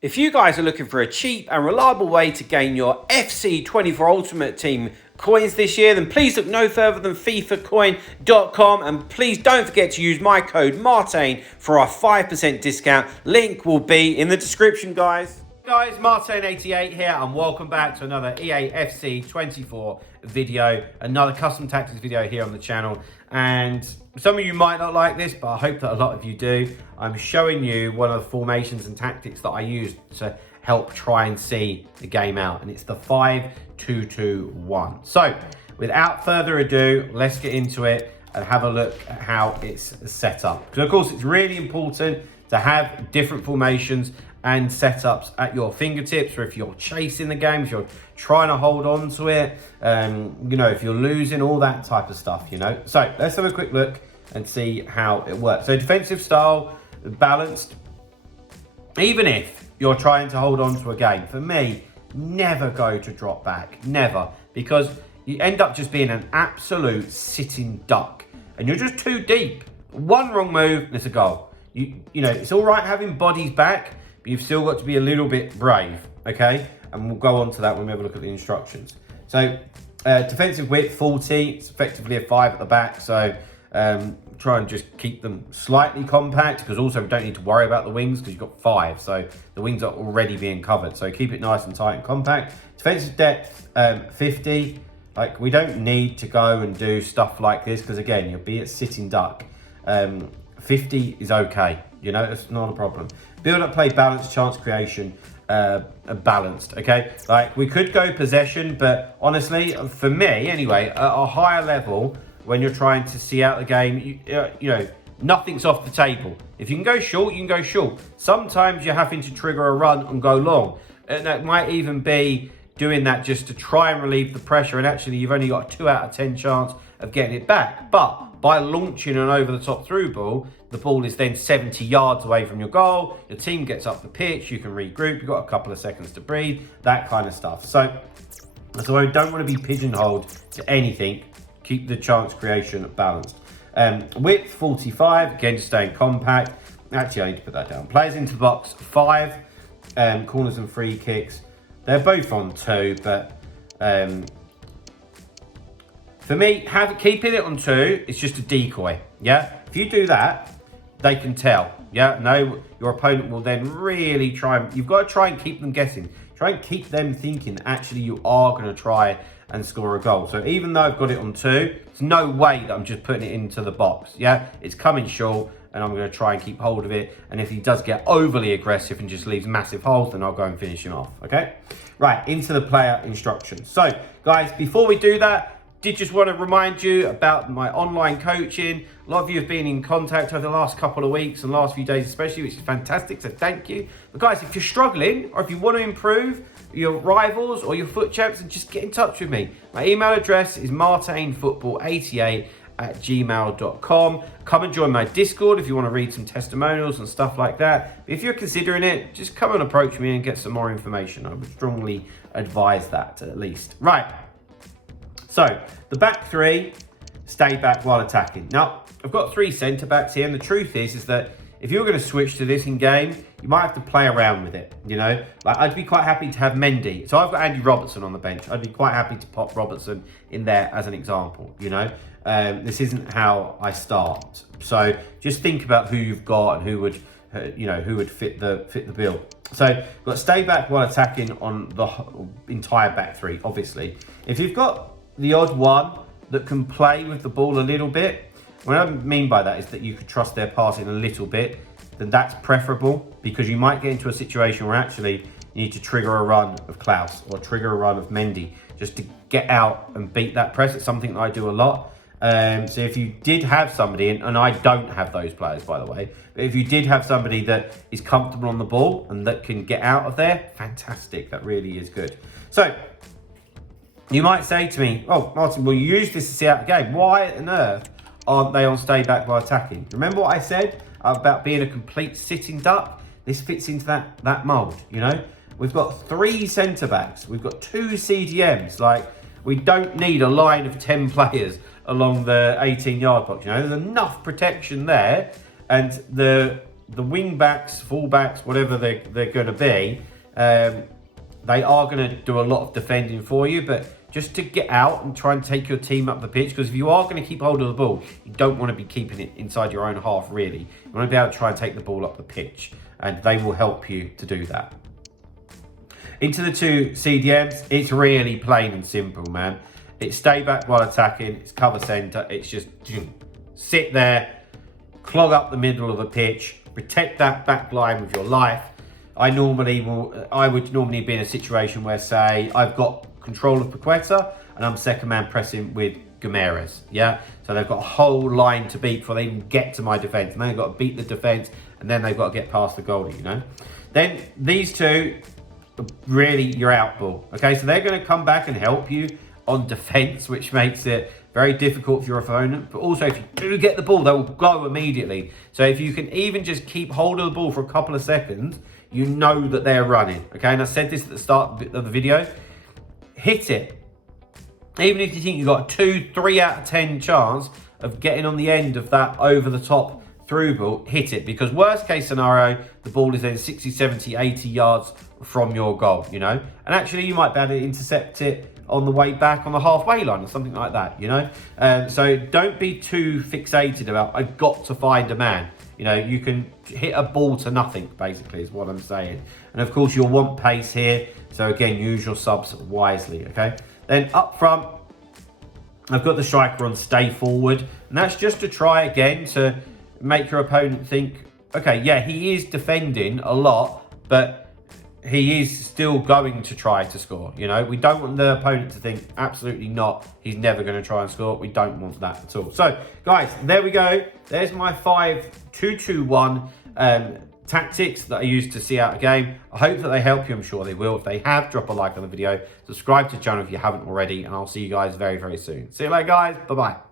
If you guys are looking for a cheap and reliable way to gain your FC 24 Ultimate Team coins this year, then please look no further than FIFAcoin.com, and please don't forget to use my code Martain for our 5% discount. Link will be in the description, guys. Guys, Martain88 here, and welcome back to another Eafc 24 video, another custom tactics video here on the channel. And some of you might not like this, but I hope that a lot of you do. I'm showing you one of the formations and tactics that I use to help try and see the game out, and it's the 5-2-2-1. So without further ado, let's get into it and have a look at how it's set up. Because of course it's really important to have different formations and setups at your fingertips, or if you're chasing the game, if you're trying to hold on to it, if you're losing, all that type of stuff, So let's have a quick look and see how it works. So defensive style, balanced. Even if you're trying to hold on to a game, for me, never go to drop back, never, because you end up just being an absolute sitting duck and you're just too deep. One wrong move and it's a goal. It's all right having bodies back, but you've still got to be a little bit brave, okay? And we'll go on to that when we have a look at the instructions. So defensive width 40, it's effectively a 5 at the back, so try and just keep them slightly compact, because also we don't need to worry about the wings because you've got 5, so the wings are already being covered, so keep it nice and tight and compact. Defensive depth 50, like we don't need to go and do stuff like this because again you'll be at sitting duck. 50 is okay, it's not a problem. Build up play, balance, chance creation, balanced, okay? Like we could go possession, but honestly for me anyway, at a higher level, when you're trying to see out the game, nothing's off the table. If you can go short, you can go short. Sometimes you're having to trigger a run and go long, and that might even be doing that just to try and relieve the pressure, and actually you've only got a 2 out of 10 chance of getting it back. But by launching an over the top through ball, the ball is then 70 yards away from your goal, your team gets up the pitch, you can regroup, you've got a couple of seconds to breathe, that kind of stuff. So I don't want to be pigeonholed to anything. Keep the chance creation balanced. Width 45, again just staying compact. Actually, I need to put that down. Players into the box 5, corners and free kicks. They're both on 2, but for me, keeping it on 2 is just a decoy. Yeah, if you do that, they can tell. Yeah, no, your opponent will then really you've got to try and keep them guessing. Try and keep them thinking actually you are going to try and score a goal. So even though I've got it on 2, there's no way that I'm just putting it into the box. Yeah, it's coming short and I'm going to try and keep hold of it. And if he does get overly aggressive and just leaves massive holes, then I'll go and finish him off, okay? Right, into the player instructions. So guys, before we do that, did just want to remind you about my online coaching. A lot of you have been in contact over the last couple of weeks and last few days especially, which is fantastic, so thank you. But guys, if you're struggling or if you want to improve your rivals or your foot champs, then just get in touch with me. My email address is martainfootball88@gmail.com. Come and join my Discord if you want to read some testimonials and stuff like that. But if you're considering it, just come and approach me and get some more information. I would strongly advise that at least. Right. So, the back 3, stay back while attacking. Now, I've got 3 centre-backs here, and the truth is that if you're going to switch to this in game, you might have to play around with it, Like, I'd be quite happy to have Mendy. So I've got Andy Robertson on the bench. I'd be quite happy to pop Robertson in there as an example, This isn't how I start. So just think about who you've got and who would, who would fit the bill. So you've got stay back while attacking on the entire back 3, obviously. If you've got the odd one that can play with the ball a little bit, what I mean by that is that you could trust their passing a little bit, then that's preferable, because you might get into a situation where actually you need to trigger a run of Klaus or trigger a run of Mendy just to get out and beat that press. It's something that I do a lot. So if you did have somebody, and I don't have those players by the way, but if you did have somebody that is comfortable on the ball and that can get out of there, fantastic, that really is good. So you might say to me, oh, Martin, well, you use this to see out the game. Why on earth aren't they on stay back while attacking? Remember what I said about being a complete sitting duck? This fits into that mould, We've got 3 centre-backs. We've got 2 CDMs. Like, we don't need a line of 10 players along the 18-yard box, There's enough protection there. And the the wing backs, full backs, whatever they're going to be, they are going to do a lot of defending for you, but just to get out and try and take your team up the pitch, because if you are going to keep hold of the ball, you don't want to be keeping it inside your own half, really. You want to be able to try and take the ball up the pitch, and they will help you to do that. Into the two CDMs, it's really plain and simple, man. It's stay back while attacking, it's cover centre, it's just sit there, clog up the middle of the pitch, protect that back line with your life. I would normally be in a situation where, say, I've got control of Paqueta and I'm second man pressing with Guimaraes, yeah? So they've got a whole line to beat before they even get to my defence. And then they've got to beat the defence and then they've got to get past the goalie, you know? Then these two, really your out ball, okay? So they're going to come back and help you on defence, which makes it very difficult for your opponent. But also, if you do get the ball, they will go immediately. So if you can even just keep hold of the ball for a couple of seconds, you know that they're running, okay? And I said this at the start of the video. Hit it. Even if you think you've got a 2, 3 out of 10 chance of getting on the end of that over the top through ball, hit it. Because worst case scenario, the ball is then 60, 70, 80 yards from your goal, you know? And actually, you might be able to intercept it on the way back on the halfway line or something like that, you know? So don't be too fixated about, I've got to find a man. You know, you can hit a ball to nothing, basically, is what I'm saying. And of course, you'll want pace here. So again, use your subs wisely, okay? Then up front, I've got the striker on stay forward. And that's just to try again to make your opponent think, okay, yeah, he is defending a lot, but he is still going to try to score, you know? We don't want the opponent to think, absolutely not, he's never going to try and score. We don't want that at all. So, guys, there we go. There's my 5-2-2-1 tactics that I use to see out a game. I hope that they help you. I'm sure they will. If they have, drop a like on the video. Subscribe to the channel if you haven't already, and I'll see you guys very, very soon. See you later, guys. Bye-bye.